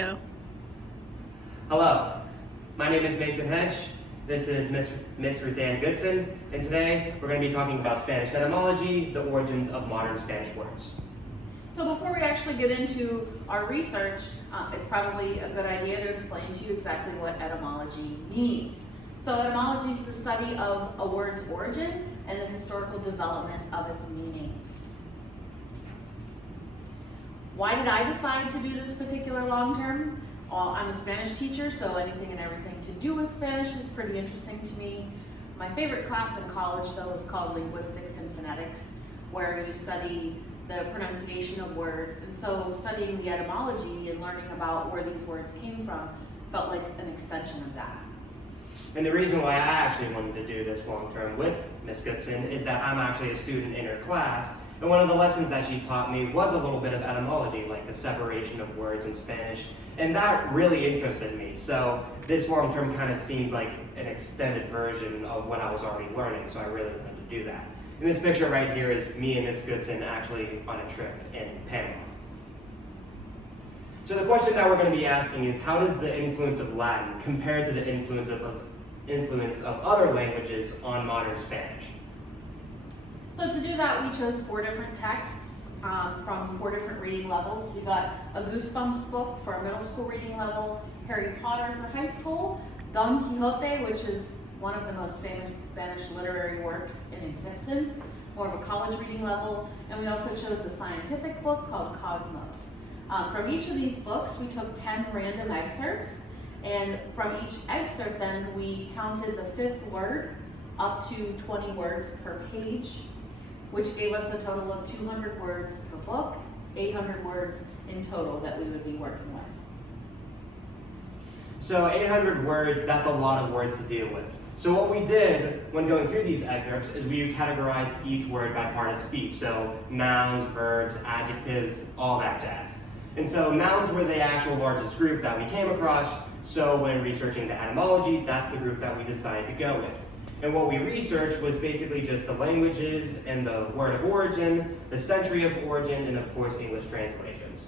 Go. Hello, my name is Mason Hedge. This is Miss Ruthanne Gudzan, and today we're going to be talking about Spanish etymology, the origins of modern Spanish words. So before we actually get into our research, it's probably a good idea to explain to you exactly what etymology means. So etymology is the study of a word's origin and the historical development of its meaning. Why did I decide to do this particular long term? I'm a Spanish teacher, so anything and everything to do with Spanish is pretty interesting to me. My favorite class in college, though, was called Linguistics and Phonetics, where you study the pronunciation of words. And so studying the etymology and learning about where these words came from felt like an extension of that. And the reason why I actually wanted to do this long term with Miss Gudzan is that I'm actually a student in her class, and one of the lessons that she taught me was a little bit of etymology, like the separation of words in Spanish, and that really interested me. So this long term kind of seemed like an extended version of what I was already learning, so I really wanted to do that. And this picture right here is me and Miss Gudzan actually on a trip in Panama. So the question that we're going to be asking is, how does the influence of Latin compare to the influence of other languages on modern Spanish? So to do that, we chose 4 different texts from 4 different reading levels. We got a Goosebumps book for a middle school reading level, Harry Potter for high school, Don Quixote, which is one of the most famous Spanish literary works in existence, more of a college reading level, and we also chose a scientific book called Cosmos. From each of these books, we took 10 random excerpts, and from each excerpt then we counted the 5th word up to 20 words per page, which gave us a total of 200 words per book, 800 words in total that we would be working with. So 800 words, that's a lot of words to deal with. So what we did when going through these excerpts is we categorized each word by part of speech. So nouns, verbs, adjectives, all that jazz. And so nouns were the actual largest group that we came across. So when researching the etymology, that's the group that we decided to go with. And what we researched was basically just the languages and the word of origin, the century of origin, and of course English translations.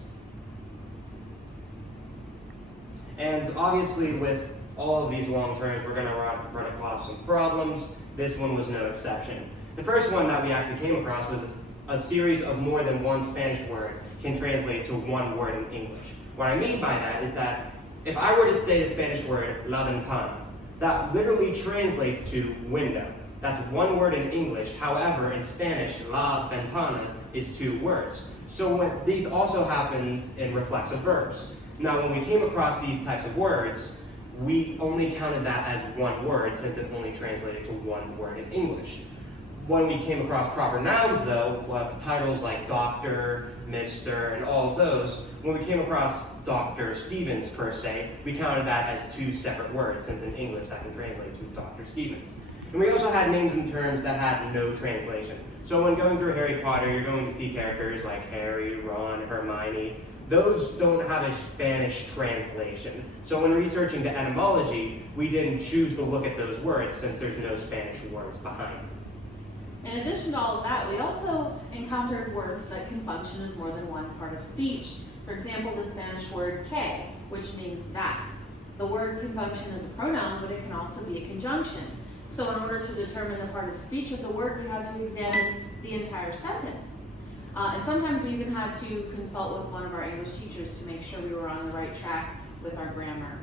And obviously with all of these long terms, we're going to run across some problems. This one was no exception. The first one that we actually came across was a series of more than one Spanish word can translate to one word in English. What I mean by that is that if I were to say the Spanish word la ventana, that literally translates to window. That's one word in English. However, in Spanish, la ventana is 2 words. So these also happens in reflexive verbs. Now, when we came across these types of words, we only counted that as 1 word since it only translated to 1 word in English. When we came across proper nouns, though, like titles like Dr., Mr., and all of those, when we came across Dr. Stevens, per se, we counted that as 2 separate words, since in English that can translate to Dr. Stevens. And we also had names and terms that had no translation. So when going through Harry Potter, you're going to see characters like Harry, Ron, Hermione. Those don't have a Spanish translation. So when researching the etymology, we didn't choose to look at those words since there's no Spanish words behind them. In addition to all of that, we also encountered words that can function as more than one part of speech. For example, the Spanish word que, which means that. The word can function as a pronoun, but it can also be a conjunction. So in order to determine the part of speech of the word, we had to examine the entire sentence. And sometimes we even had to consult with one of our English teachers to make sure we were on the right track with our grammar.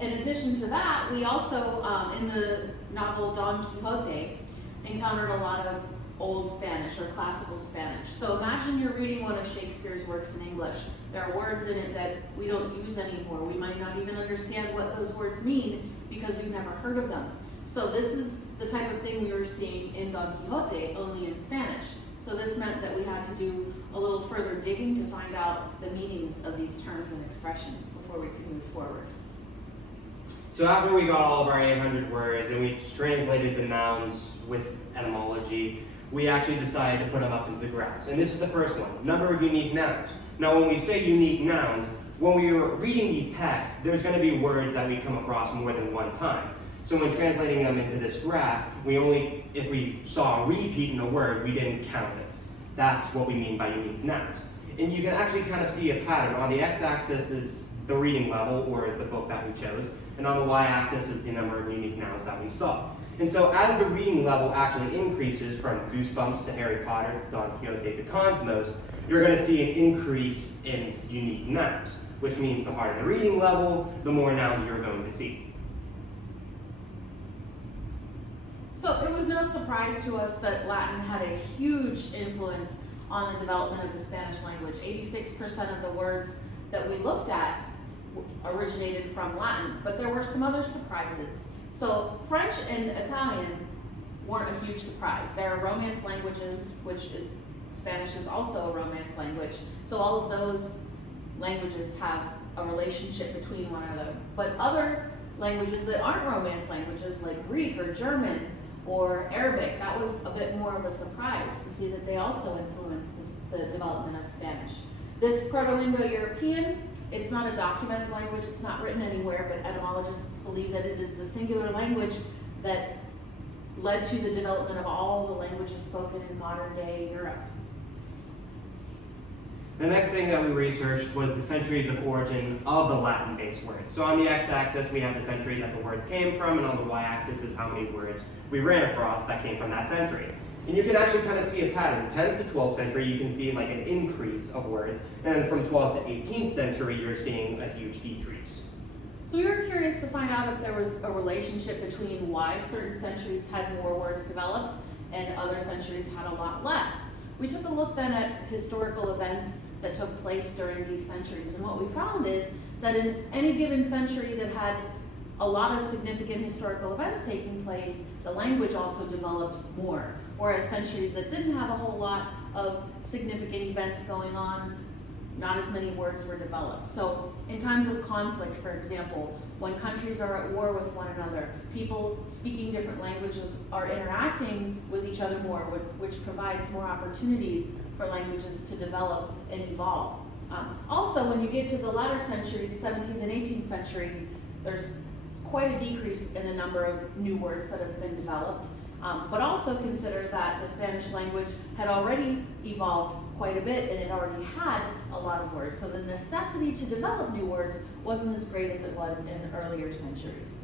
In addition to that, we also, in the novel Don Quixote, encountered a lot of Old Spanish or classical Spanish. So imagine you're reading one of Shakespeare's works in English. There are words in it that we don't use anymore. We might not even understand what those words mean because we've never heard of them. So this is the type of thing we were seeing in Don Quixote, only in Spanish. So this meant that we had to do a little further digging to find out the meanings of these terms and expressions before we could move forward. So after we got all of our 800 words and we translated the nouns with etymology, we actually decided to put them up into the graphs. And this is the first one, number of unique nouns. Now when we say unique nouns, when we were reading these texts, there's going to be words that we come across more than one time. So when translating them into this graph, if we saw a repeat in a word, we didn't count it. That's what we mean by unique nouns. And you can actually kind of see a pattern. On the x-axis is the reading level, or the book that we chose, and on the y-axis is the number of unique nouns that we saw. And so as the reading level actually increases from Goosebumps to Harry Potter to Don Quixote to Cosmos, you're going to see an increase in unique nouns, which means the higher the reading level, the more nouns you're going to see. So it was no surprise to us that Latin had a huge influence on the development of the Spanish language. 86% of the words that we looked at originated from Latin, but there were some other surprises. So French and Italian weren't a huge surprise. They're Romance languages, which Spanish is also a Romance language. So all of those languages have a relationship between one another. But other languages that aren't Romance languages, like Greek or German or Arabic, that was a bit more of a surprise to see that they also influenced the development of Spanish. This Proto-Indo-European, it's not a documented language, it's not written anywhere, but etymologists believe that it is the singular language that led to the development of all the languages spoken in modern day Europe. The next thing that we researched was the centuries of origin of the Latin-based words. So on the x-axis, we have the century that the words came from, and on the y-axis is how many words we ran across that came from that century. And you can actually kind of see a pattern. 10th to 12th century, you can see like an increase of words, and then from 12th to 18th century, you're seeing a huge decrease. So we were curious to find out if there was a relationship between why certain centuries had more words developed and other centuries had a lot less. We took a look then at historical events that took place during these centuries, and what we found is that in any given century that had a lot of significant historical events taking place, the language also developed more. Whereas centuries that didn't have a whole lot of significant events going on, not as many words were developed. So in times of conflict, for example, when countries are at war with one another, people speaking different languages are interacting with each other more, which provides more opportunities for languages to develop and evolve. Also, when you get to the latter centuries, 17th and 18th century, there's quite a decrease in the number of new words that have been developed. But also consider that the Spanish language had already evolved quite a bit and it already had a lot of words. So the necessity to develop new words wasn't as great as it was in earlier centuries.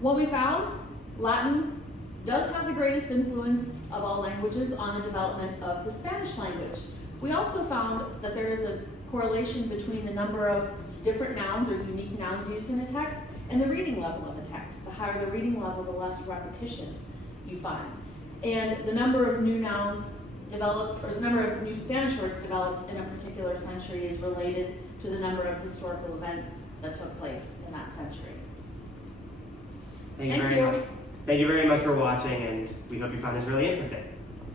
What we found, Latin does have the greatest influence of all languages on the development of the Spanish language. We also found that there is a correlation between the number of different nouns or unique nouns used in a text and the reading level of a text. The higher the reading level, the less repetition you find. And the number of new nouns developed, or the number of new Spanish words developed in a particular century is related to the number of historical events that took place in that century. Thank you very much for watching, and we hope you found this really interesting.